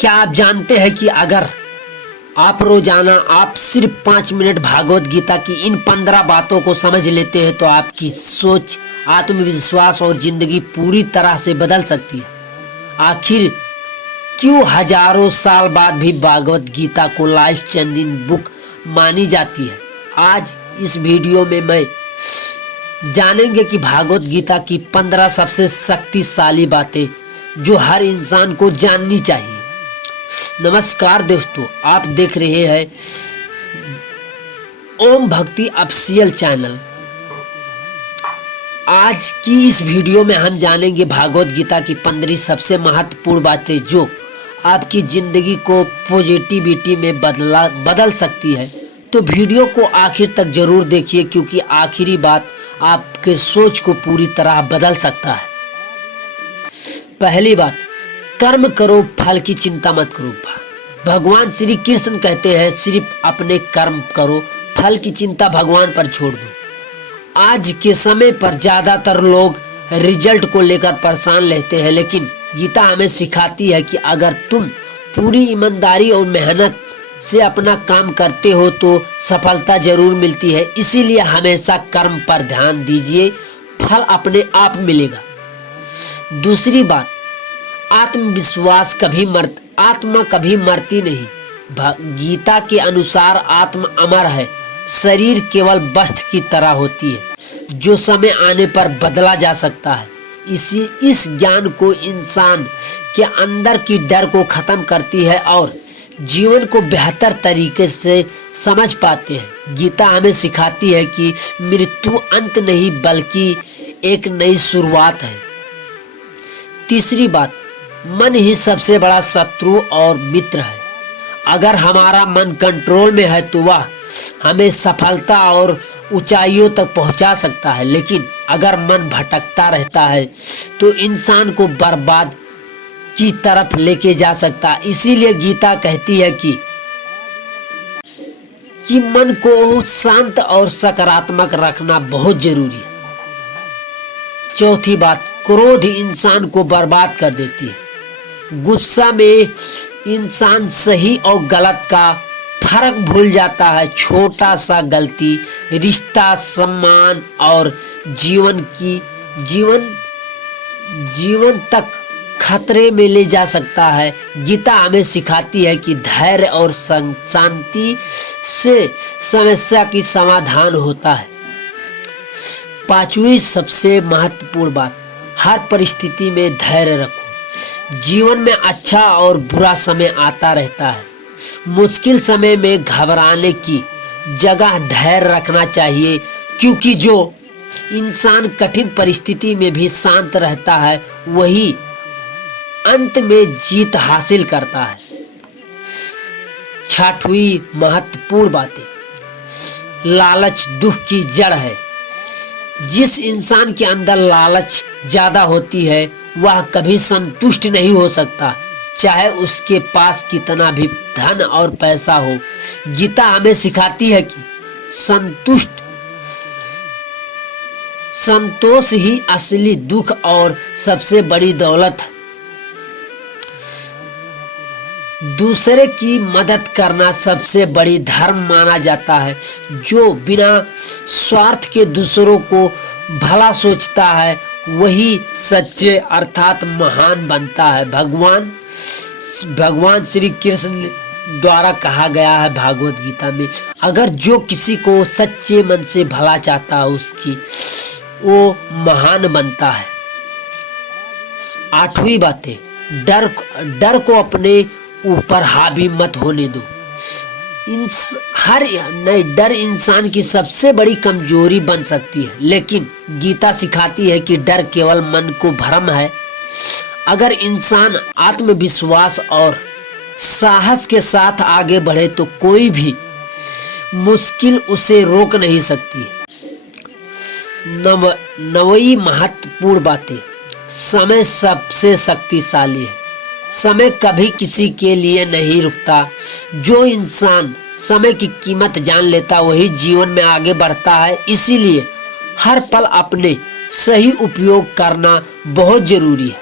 क्या आप जानते हैं कि अगर आप रोजाना आप सिर्फ 5 मिनट भागवत गीता की इन 15 बातों को समझ लेते हैं तो आपकी सोच, आत्मविश्वास और जिंदगी पूरी तरह से बदल सकती है। आखिर क्यों हजारों साल बाद भी भागवत गीता को लाइफ चेंजिंग बुक मानी जाती है? आज इस वीडियो में मैं जानेंगे कि भागवत गीता की 15 सबसे शक्तिशाली बातें जो हर इंसान को जाननी चाहिए। नमस्कार दोस्तों, आप देख रहे हैं ओम भक्ति ऑफिशियल चैनल। आज की इस वीडियो में हम जानेंगे भागवत गीता की 15 सबसे महत्वपूर्ण बातें जो आपकी जिंदगी को पॉजिटिविटी में बदल सकती है। तो वीडियो को आखिर तक जरूर देखिए, क्योंकि आखिरी बात आपके सोच को पूरी तरह बदल सकता है। पहली बात, कर्म करो, फल की चिंता मत करो। भगवान श्री कृष्ण कहते हैं सिर्फ अपने कर्म करो, फल की चिंता भगवान पर छोड़ दो। आज के समय पर ज्यादातर लोग रिजल्ट को लेकर परेशान रहते हैं, लेकिन गीता हमें सिखाती है कि अगर तुम पूरी ईमानदारी और मेहनत से अपना काम करते हो तो सफलता जरूर मिलती है। इसीलिए हमेशा कर्म पर ध्यान दीजिए, फल अपने आप मिलेगा। दूसरी बात, आत्मविश्वास आत्मा कभी मरती नहीं। गीता के अनुसार आत्मा अमर है, शरीर केवल वस्त्र की तरह होती है जो समय आने पर बदला जा सकता है। इस ज्ञान को इंसान के अंदर की डर को खत्म करती है और जीवन को बेहतर तरीके से समझ पाते हैं। गीता हमें सिखाती है कि मृत्यु अंत नहीं बल्कि एक नई शुरुआत है। तीसरी बात, मन ही सबसे बड़ा शत्रु और मित्र है। अगर हमारा मन कंट्रोल में है तो वह हमें सफलता और ऊंचाइयों तक पहुंचा सकता है, लेकिन अगर मन भटकता रहता है तो इंसान को बर्बाद की तरफ लेके जा सकता है। इसीलिए गीता कहती है कि मन को शांत और सकारात्मक रखना बहुत जरूरी है। चौथी बात, क्रोध इंसान को बर्बाद कर देती है। गुस्सा में इंसान सही और गलत का फर्क भूल जाता है। छोटा सा गलती रिश्ता, सम्मान और जीवन तक खतरे में ले जा सकता है। गीता हमें सिखाती है कि धैर्य और शांति से समस्या की समाधान होता है। पांचवी सबसे महत्वपूर्ण बात, हर परिस्थिति में धैर्य रखो। जीवन में अच्छा और बुरा समय आता रहता है। मुश्किल समय में घबराने की जगह धैर्य रखना चाहिए, क्योंकि जो इंसान कठिन परिस्थिति में भी शांत रहता है वही अंत में जीत हासिल करता है। छठवीं महत्वपूर्ण बातें, लालच दुख की जड़ है। जिस इंसान के अंदर लालच ज्यादा होती है वह कभी संतुष्ट नहीं हो सकता, चाहे उसके पास कितना भी धन और पैसा हो। गीता हमें सिखाती है कि संतोष ही असली दुख और सबसे बड़ी दौलत है। दूसरे की मदद करना सबसे बड़ी धर्म माना जाता है। जो बिना स्वार्थ के दूसरों को भला सोचता है वही सच्चे अर्थात महान बनता है। भगवान श्री कृष्ण द्वारा कहा गया है भागवत गीता में, अगर जो किसी को सच्चे मन से भला चाहता है वो महान बनता है। आठवीं बातें, डर को अपने ऊपर हावी मत होने दो। डर इंसान की सबसे बड़ी कमजोरी बन सकती है, लेकिन गीता सिखाती है कि डर केवल मन को भ्रम है। अगर इंसान आत्मविश्वास और साहस के साथ आगे बढ़े तो कोई भी मुश्किल उसे रोक नहीं सकती। नौवीं महत्वपूर्ण बातें, समय सबसे शक्तिशाली है। समय कभी किसी के लिए नहीं रुकता। जो इंसान समय की कीमत जान लेता वही जीवन में आगे बढ़ता है। इसीलिए हर पल अपने सही उपयोग करना बहुत जरूरी है।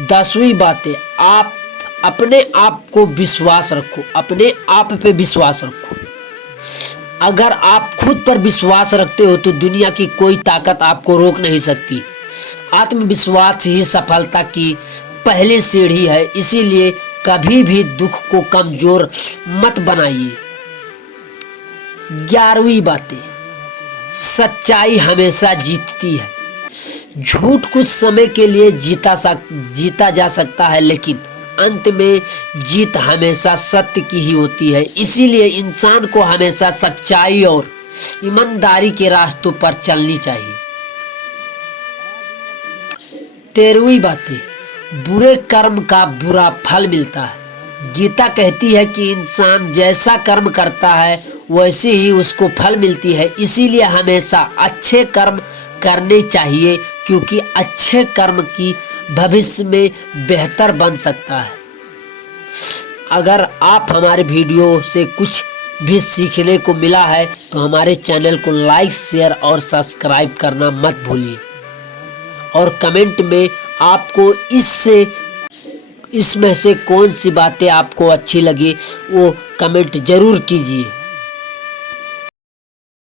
10वीं बातें, आप अपने आप को विश्वास रखो, अपने आप पे विश्वास रखो। अगर आप खुद पर विश्वास रखते हो तो दुनिया की कोई ताकत आपको रोक नहीं सकती। आत्मविश्वास ही सफलता की पहली सीढ़ी है, इसीलिए कभी भी दुख को कमजोर मत बनाइए। 11वीं बातें, सच्चाई हमेशा जीतती है। झूठ कुछ समय के लिए जीता जा सकता है, लेकिन अंत में जीत हमेशा सत्य की ही होती है। इसीलिए इंसान को हमेशा सच्चाई और ईमानदारी के रास्तों पर चलनी चाहिए। 13वीं बातें, बुरे कर्म का बुरा फल मिलता है। गीता कहती है कि इंसान जैसा कर्म करता है वैसे ही उसको फल मिलती है। इसीलिए हमेशा अच्छे कर्म करने चाहिए, क्योंकि अच्छे कर्म की भविष्य में बेहतर बन सकता है। अगर आप हमारे वीडियो से कुछ भी सीखने को मिला है तो हमारे चैनल को लाइक, शेयर और सब्सक्राइब करना मत भूलिए। और कमेंट में आपको इसमें से कौन सी बातें आपको अच्छी लगी वो कमेंट जरूर कीजिए।